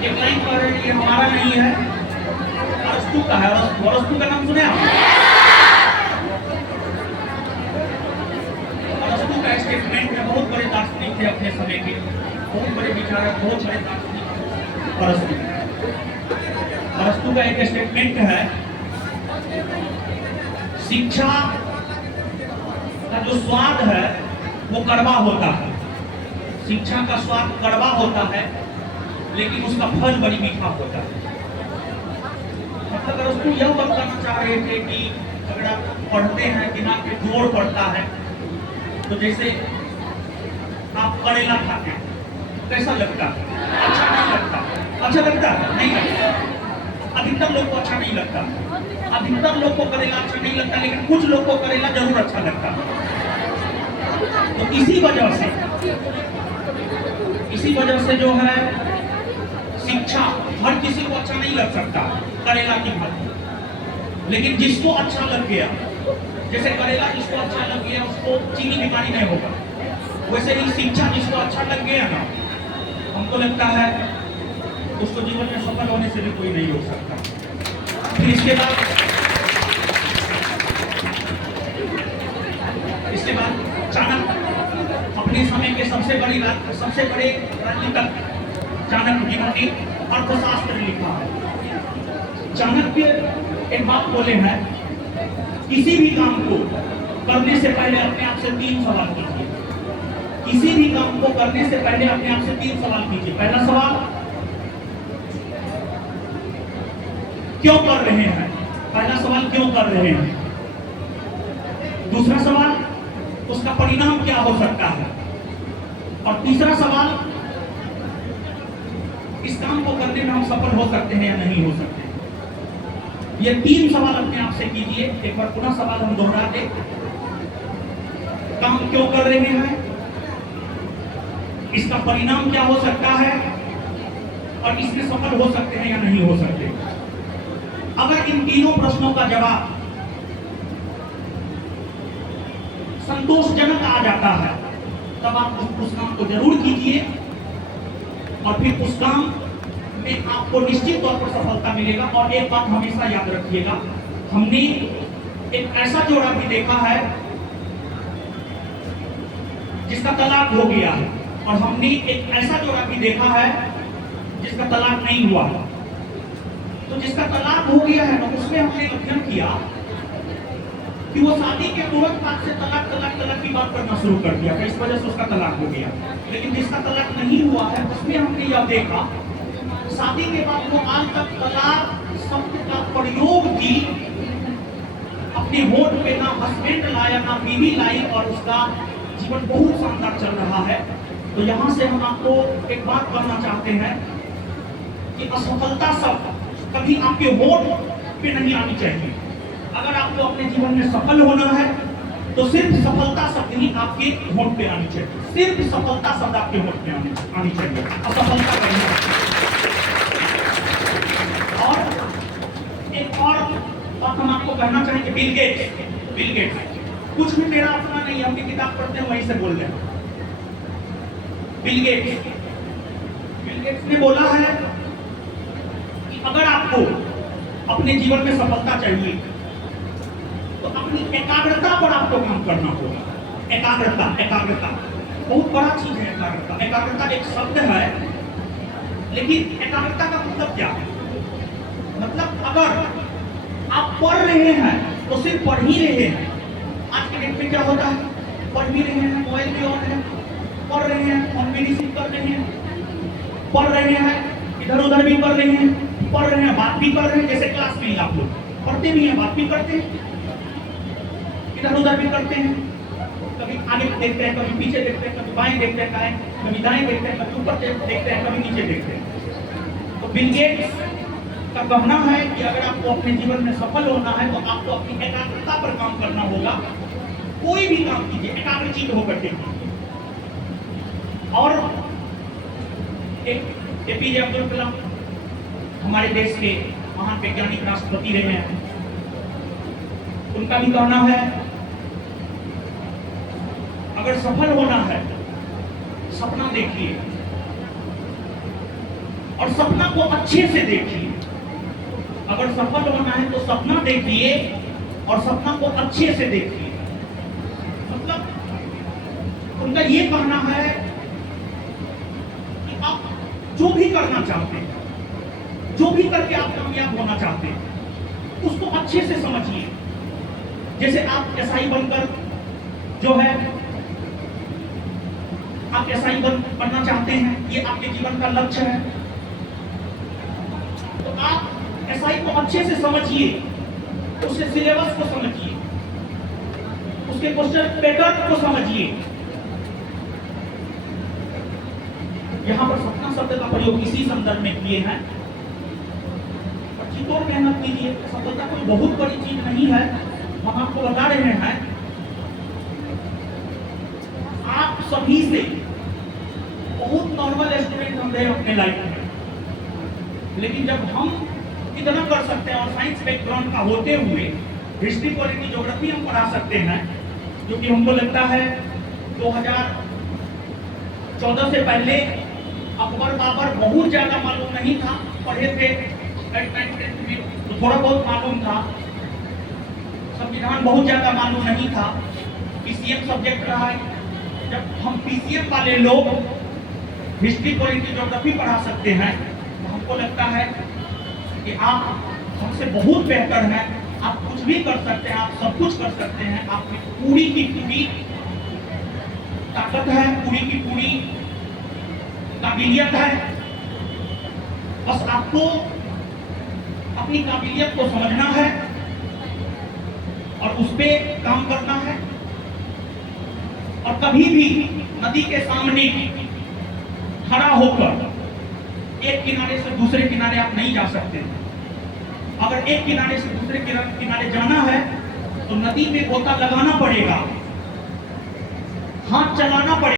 एक लाइन कह रहे हैं ये हमारा नहीं है, अरस्तु का है। अरस्तु का नाम सुने आप? अरस्तु का स्टेटमेंट है, बहुत बड़े दार्शनिक थे अपने समय के, बहुत बड़े विचारक, बहुत बड़े दार्शनिक। अरस्तु का एक स्टेटमेंट है, शिक्षा का जो स्वाद है वो कड़वा होता है। शिक्षा का स्वाद कड़वा होता है लेकिन उसका फल बड़ी मीठा होता है। मतलब अरस्तु यह बताना चाह रहे थे कि अगर आप पढ़ते हैं, दिमाग पे जोर पड़ता है, तो जैसे आप करेला खाते हैं, कैसा लगता है? अच्छा नहीं लगता। अच्छा लगता है? नहीं लगता। अधिकतर लोग को अच्छा नहीं लगता। अधिकतर लोग को करेला अच्छा नहीं लगता, लेकिन कुछ लोग को करेला जरूर अच्छा लगता है। तो इसी वजह से जो है शिक्षा हर किसी को अच्छा नहीं लग सकता करेला की भांति, लेकिन जिसको अच्छा लग गया, जैसे करेला जिसको अच्छा लग गया उसको चीनी बीमारी नहीं होगा, वैसे ही शिक्षा जिसको अच्छा लग गया ना, हमको लगता है उसको जीवन में सफल होने से भी कोई नहीं हो सकता। फिर इसके बाद चाणक्य, अपने समय के सबसे बड़े राजनीतिक चाणक्य, जिन्होंने अर्थशास्त्र लिखा है। चाणक्य एक बात बोले हैं, किसी भी काम को करने से पहले अपने आप से 3 सवाल कीजिए। किसी भी काम को करने से पहले अपने आप से 3 सवाल कीजिए। पहला सवाल, क्यों कर रहे हैं? पहला सवाल, क्यों कर रहे हैं? दूसरा सवाल, उसका परिणाम क्या हो सकता है? और तीसरा सवाल, इस काम को करने में हम सफल हो सकते हैं या नहीं हो सकते? ये 3 सवाल अपने आप से कीजिए। एक बार पुनः सवाल हम दोहरा दें, काम क्यों कर रहे हैं, इसका परिणाम क्या हो सकता है, और इसमें सफल हो सकते हैं या नहीं हो सकते? अगर इन तीनों प्रश्नों का जवाब संतोषजनक आ जाता है, तब आप उस काम को जरूर कीजिए, और फिर उस काम में आपको निश्चित तौर पर सफलता मिलेगा। और एक बात हमेशा याद रखिएगा, हमने एक ऐसा जोड़ा भी देखा है जिसका तलाक हो गया है, और हमने एक ऐसा जोड़ा भी देखा है जिसका तलाक नहीं हुआ। तो जिसका तलाक हो गया है ना, उसमें हमने अध्ययन किया कि वो शादी के तुरंत बाद से तलाक की बात करना शुरू कर दिया, इस वजह से उसका तलाक हो गया। लेकिन जिसका तलाक नहीं हुआ है, उसमें हमने यह देखा, शादी के बाद वो आज तक तलाक शब्द का प्रयोग भी अपने होठ पे ना हस्बैंड लाया ना बीवी लाई, और उसका जीवन बहुत शानदार चल रहा है। तो यहाँ से हम आपको एक बात करना चाहते हैं कि असफलता शब्द कभी आपके होठ पे नहीं आनी चाहिए। अगर आपको अपने जीवन में सफल होना है तो सिर्फ सफलता शब्द ही आपके होठ पे आनी चाहिए। सिर्फ सफलता शब्द आपके होठ पे आनी चाहिए, असफलता नहीं। और एक और बात हम आपको कहना चाहेंगे, बिल गेट्स कुछ भी मेरा अपना नहीं, हम भी किताब पढ़ते हैं वहीं से बोल रहे हैं। बिल गेट्स ने बोला है कि अगर आपको अपने जीवन में सफलता चाहिए तो अपनी एकाग्रता पर आपको काम करना होगा। एकाग्रता बहुत बड़ा चीज है। एकाग्रता एक शब्द है, लेकिन एकाग्रता का मतलब क्या है? मतलब अगर आप पढ़ रहे हैं तो सिर्फ पढ़ ही रहे हैं। आज के डेट में क्या होता है, पढ़ भी रहे हैं, मोबाइल भी ऑन है, पढ़ रहे हैं, फोन भी रिसीव कर रहे हैं, पढ़ रहे हैं, इधर उधर भी कर रहे हैं, पढ़ रहे हैं, बात भी कर रहे हैं। जैसे क्लास में आप लोग पढ़ते भी हैं, बात भी करते हैं, इधर उधर भी करते हैं, कभी आगे देखते हैं, कभी पीछे देखते हैं, कभी बाएं देखते हैं, कभी दाएं देखते हैं, कभी ऊपर देखते हैं, कभी नीचे देखते हैं। तो बिल गेट्स का कहना है कि अगर आपको अपने जीवन में सफल होना है तो आपको अपनी एकाग्रता पर काम करना होगा। कोई भी काम कीजिए, एकाग्रचित्त होकर कीजिए। और एक एपीजे अब्दुल कलाम हमारे देश के महान वैज्ञानिक राष्ट्रपति रहे हैं, उनका भी कहना है अगर सफल होना है, सपना देखिए और सपना को अच्छे से देखिए। अगर सफल होना है तो सपना देखिए और सपना को अच्छे से देखिए। मतलब उनका ये कहना है कि आप जो भी करना चाहते हैं, जो भी करके आप कामयाब होना चाहते हैं, उसको अच्छे से समझिए। जैसे आप एसआई बनकर जो है आप एसआई बनना चाहते हैं, ये आपके जीवन का लक्ष्य है, तो आप एसआई को अच्छे से समझिए, उसके सिलेबस को समझिए, उसके क्वेश्चन पैटर्न को समझिए। यहां पर सपना शब्द का प्रयोग इसी संदर्भ में किए हैं। और मेहनत कीजिए, सफलता कोई बहुत बड़ी चीज नहीं है। हम आपको बता रहे हैं आप सभी से बहुत नॉर्मल स्टूडेंट हम रहे अपने लाइफ में, लेकिन जब हम इतना कर सकते हैं और साइंस बैकग्राउंड का होते हुए हिस्ट्री, पॉलिटी, ज्योग्राफी हम पढ़ा सकते हैं, जो कि हमको लगता है 2014 से पहले अकबर बाबर बहुत ज्यादा मालूम नहीं था, पढ़े थे तो थोड़ा बहुत मालूम था, संविधान बहुत ज्यादा मालूम नहीं था, पीसीएम सब्जेक्ट रहा है। जब हम पीसीएम वाले लोग हिस्ट्री, पॉलिटी, ज्योग्राफी पढ़ा सकते हैं, तो हमको लगता है कि आप हमसे बहुत बेहतर हैं, आप कुछ भी कर सकते हैं, आप सब कुछ कर सकते हैं, आपकी पूरी की पूरी ताकत है, पूरी की पूरी काबिलियत है। बस आपको अपनी काबिलियत को समझना है और उस पे काम करना है। और कभी भी नदी के सामने खड़ा होकर एक किनारे से दूसरे किनारे आप नहीं जा सकते। अगर एक किनारे से दूसरे किनारे जाना है तो नदी में गोता लगाना पड़ेगा, हाथ चलाना पड़ेगा।